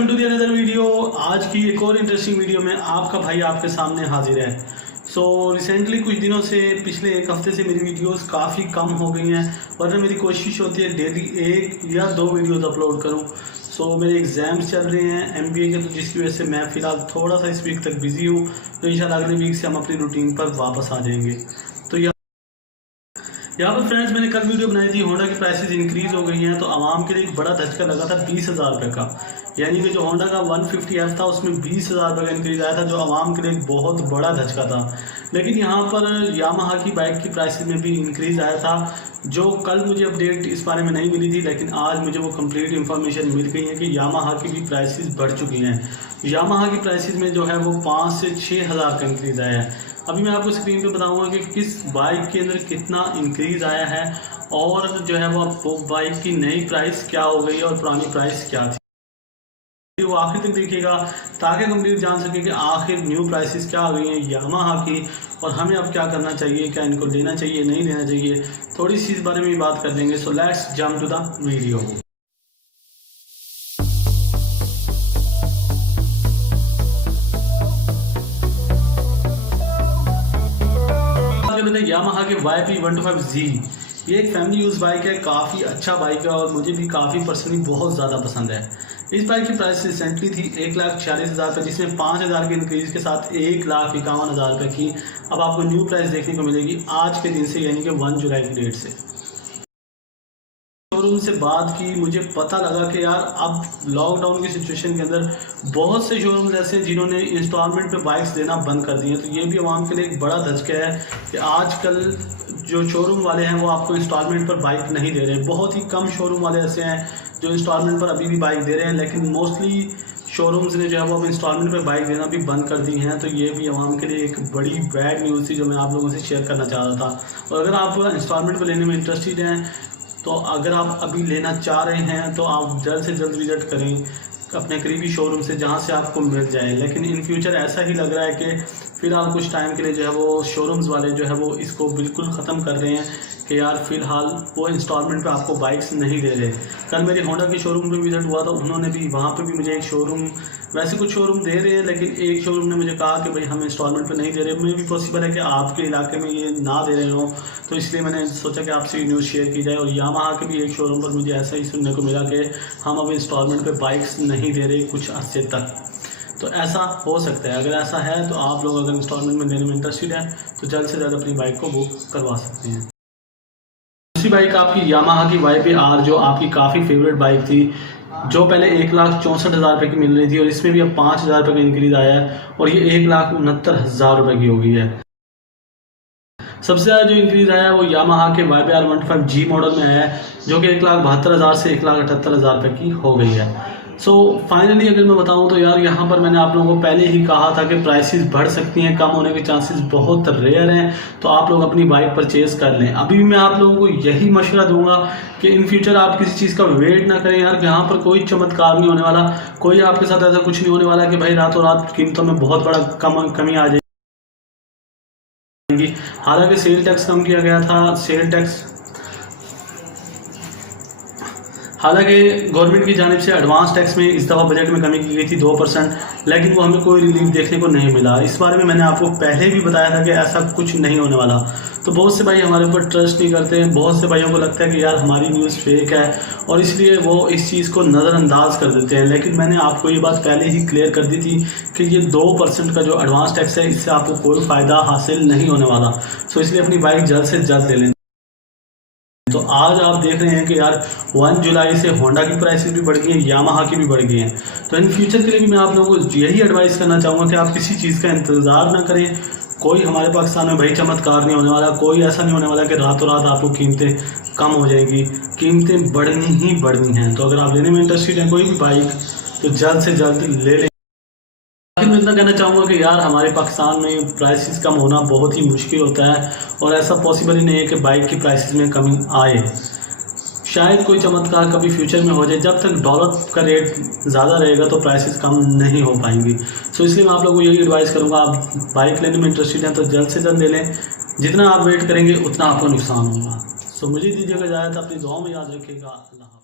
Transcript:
Welcome to the another video. आज की एक और इंटरेस्टिंग वीडियो में आपका भाई आपके सामने हाजिर है। रिसेंटली कुछ दिनों से पिछले एक हफ्ते से मेरी वीडियोस काफ़ी कम हो गई हैं, वरना मेरी कोशिश होती है डेली 1 या 2 वीडियोस अपलोड करूं। मेरे एग्ज़ाम्स चल रहे हैं MBA के, तो जिसकी वजह से मैं फ़िलहाल थोड़ा सा इस वीक तक बिज़ी हूँ। तो इंशाल्लाह अगले वीक से हम अपनी रूटीन पर वापस आ जाएंगे। तो यहाँ पर फ्रेंड्स मैंने कल वीडियो बनाई थी, होंडा की प्राइसेस इंक्रीज़ हो गई हैं। तो आवाम के लिए एक बड़ा धचका लगा था 20,000 रुपये का, यानी कि जो होंडा का 150F था उसमें 20,000 रुपये का इंक्रीज़ आया था, जो आवाम के लिए एक बहुत बड़ा धचका था। लेकिन यहाँ पर यामाहा की बाइक की प्राइसेस में भी इंक्रीज़ आया था, जो कल मुझे अपडेट इस बारे में नहीं मिली थी, लेकिन आज मुझे वो कंप्लीट इन्फॉर्मेशन मिल गई है कि यामाहा की भी प्राइसेस बढ़ चुकी हैं। यामाहा की प्राइसेस में जो है वो 5 से 6,000 का इंक्रीज़ आया है। अभी मैं आपको स्क्रीन पे बताऊंगा कि किस बाइक के अंदर कितना इंक्रीज़ आया है, और जो है वो बाइक की नई प्राइस क्या हो गई है और पुरानी प्राइस क्या थी। वो आखिर तक देखिएगा ताकि कंप्लीट जान सके कि आखिर न्यू प्राइसेस क्या आ गई हैं यामाहा की, और हमें अब क्या करना चाहिए, क्या इनको लेना चाहिए नहीं लेना चाहिए, थोड़ी सी इस बारे में भी बात कर लेंगे। So let's jump to the video. Yamaha के YP125Z, ये एक फैमिली यूज़ बाइक है, काफ़ी अच्छा बाइक है और मुझे भी काफ़ी पर्सनली बहुत ज़्यादा पसंद है। इस बाइक की प्राइस रिसेंटली थी 1,46,000 रुपये, जिसमें 5,000 के इंक्रीज़ के साथ 1,51,000 रुपये की अब आपको न्यू प्राइस देखने को मिलेगी आज के दिन से, यानी कि 1 जुलाई की डेट से। शोरूम से बात की, मुझे पता लगा कि यार अब लॉकडाउन की सिचुएशन के अंदर बहुत से शोरूम्स ऐसे हैं जिन्होंने इंस्टॉलमेंट पे बाइक्स देना बंद कर दिए हैं। तो ये भी आवाम के लिए एक बड़ा धचका है कि आजकल जो शोरूम वाले हैं वो आपको इंस्टॉलमेंट पर बाइक नहीं दे रहे। बहुत ही कम शोरूम वाले ऐसे हैं जो इंस्टॉलमेंट पर अभी भी बाइक दे रहे हैं, लेकिन मोस्टली शोरूम्स ने जो है वो अब इंस्टॉलमेंट पर बाइक देना भी बंद कर दी हैं। तो ये भी आवाम के लिए एक बड़ी बैड न्यूज़ थी जो मैं आप लोगों से शेयर करना चाह रहा था। और अगर आप इंस्टॉलमेंट पर लेने में इंटरेस्टेड हैं, तो अगर आप अभी लेना चाह रहे हैं तो आप जल्द से जल्द विजिट करें अपने करीबी शोरूम से, जहां से आपको मिल जाए। लेकिन इन फ्यूचर ऐसा ही लग रहा है कि फ़िलहाल कुछ टाइम के लिए जो है वो शोरूम्स वाले जो है वो इसको बिल्कुल ख़त्म कर रहे हैं कि यार फ़िलहाल वो इंस्टॉलमेंट पे आपको बाइक्स नहीं दे रहे। कल मेरी होंडा की शोरूम पे विजिट हुआ था, उन्होंने भी वहाँ पे भी मुझे एक शोरूम, वैसे कुछ शोरूम दे रहे हैं लेकिन एक शोरूम ने मुझे कहा कि भाई हम इंस्टॉलमेंट पे नहीं दे रहे। मे भी पॉसिबल है कि आपके इलाके में ये ना दे रहे हों, तो इसलिए मैंने सोचा कि आपसे न्यूज़ शेयर की जाए। और यामाहा के भी एक शोरूम पर मुझे ऐसा ही सुनने को मिला कि हम अब इंस्टॉलमेंट पर बाइक्स नहीं दे रहे कुछ अर्से तक। तो ऐसा हो सकता है, अगर ऐसा है तो आप लोग अगर इंस्टॉलमेंट में देने में इंटरेस्टेड हैं तो जल्द से जल्द अपनी बाइक को बुक करवा सकते हैं। दूसरी बाइक आपकी यामाहा की YP-R, जो आपकी काफ़ी फेवरेट बाइक थी, जो पहले 1,64,000 रुपये की मिल रही थी, और इसमें भी अब 5,000 रुपये का इंक्रीज़ आया है और ये 1,69,000 रुपये की हो गई है। सबसे ज़्यादा जो इंक्रीज़ आया है वो यामाहा के YP-R125G मॉडल में आया है, जो कि 1,72,000 से 1,78,000 रुपये की हो गई है। फाइनली अगर मैं बताऊं तो यार यहाँ पर मैंने आप लोगों को पहले ही कहा था कि प्राइसेस बढ़ सकती हैं, कम होने के चांसेस बहुत रेयर हैं, तो आप लोग अपनी बाइक परचेज कर लें। अभी भी मैं आप लोगों को यही मशवरा दूंगा कि इन फ्यूचर आप किसी चीज़ का वेट ना करें यार। यहाँ पर कोई चमत्कार नहीं होने वाला, कोई आपके साथ ऐसा कुछ नहीं होने वाला कि भाई रातों रात कीमतों में बहुत बड़ा कमी आ जाएगी। हालांकि सेल टैक्स कम किया गया था, हालांकि गवर्नमेंट की जानिब से एडवांस टैक्स में इस दफ़ा बजट में कमी की गई थी 2%, लेकिन वो हमें कोई रिलीफ देखने को नहीं मिला। इस बारे में मैंने आपको पहले भी बताया था कि ऐसा कुछ नहीं होने वाला। तो बहुत से भाई हमारे ऊपर ट्रस्ट नहीं करते हैं, बहुत से भाइयों को लगता है कि यार हमारी न्यूज़ फेक है और इसलिए वो इस चीज़ को नज़रअंदाज कर देते हैं। लेकिन मैंने आपको ये बात पहले ही क्लियर कर दी थी कि ये 2% का जो एडवांस टैक्स है, इससे आपको कोई फ़ायदा हासिल नहीं होने वाला। इसलिए अपनी बाइक जल्द से जल्द ले लें। तो आज आप देख रहे हैं कि यार 1 जुलाई से होंडा की प्राइसेस भी बढ़ गई हैं, यामाहा की भी बढ़ गई हैं। तो इन फ्यूचर के लिए भी मैं आप लोगों को यही एडवाइस करना चाहूँगा कि आप किसी चीज़ का इंतज़ार ना करें। कोई हमारे पाकिस्तान में भाई चमत्कार नहीं होने वाला, कोई ऐसा नहीं होने वाला कि रातों रात आपको कीमतें कम हो जाएंगी, कीमतें बढ़नी ही बढ़नी हैं। तो अगर आप लेने में इंटरेस्टेड हैं कोई भी बाइक, तो जल्द से जल्द ले लें। मैं इतना कहना चाहूँगा कि यार हमारे पाकिस्तान में प्राइसेस कम होना बहुत ही मुश्किल होता है, और ऐसा पॉसिबल ही नहीं है कि बाइक की प्राइसेस में कमी आए। शायद कोई चमत्कार कभी फ्यूचर में हो जाए। जब तक डॉलर का रेट ज़्यादा रहेगा तो प्राइसेस कम नहीं हो पाएंगी। इसलिए मैं आप लोगों को यही एडवाइस करूँगा, आप बाइक लेने में इंटरेस्टेड हैं तो जल्द से जल्द ले लें। जितना आप वेट करेंगे उतना आपको नुकसान होगा। मुझे दीजिएगा इजाज़त, अपनी दुआओं में याद रखिएगा। अल्लाह।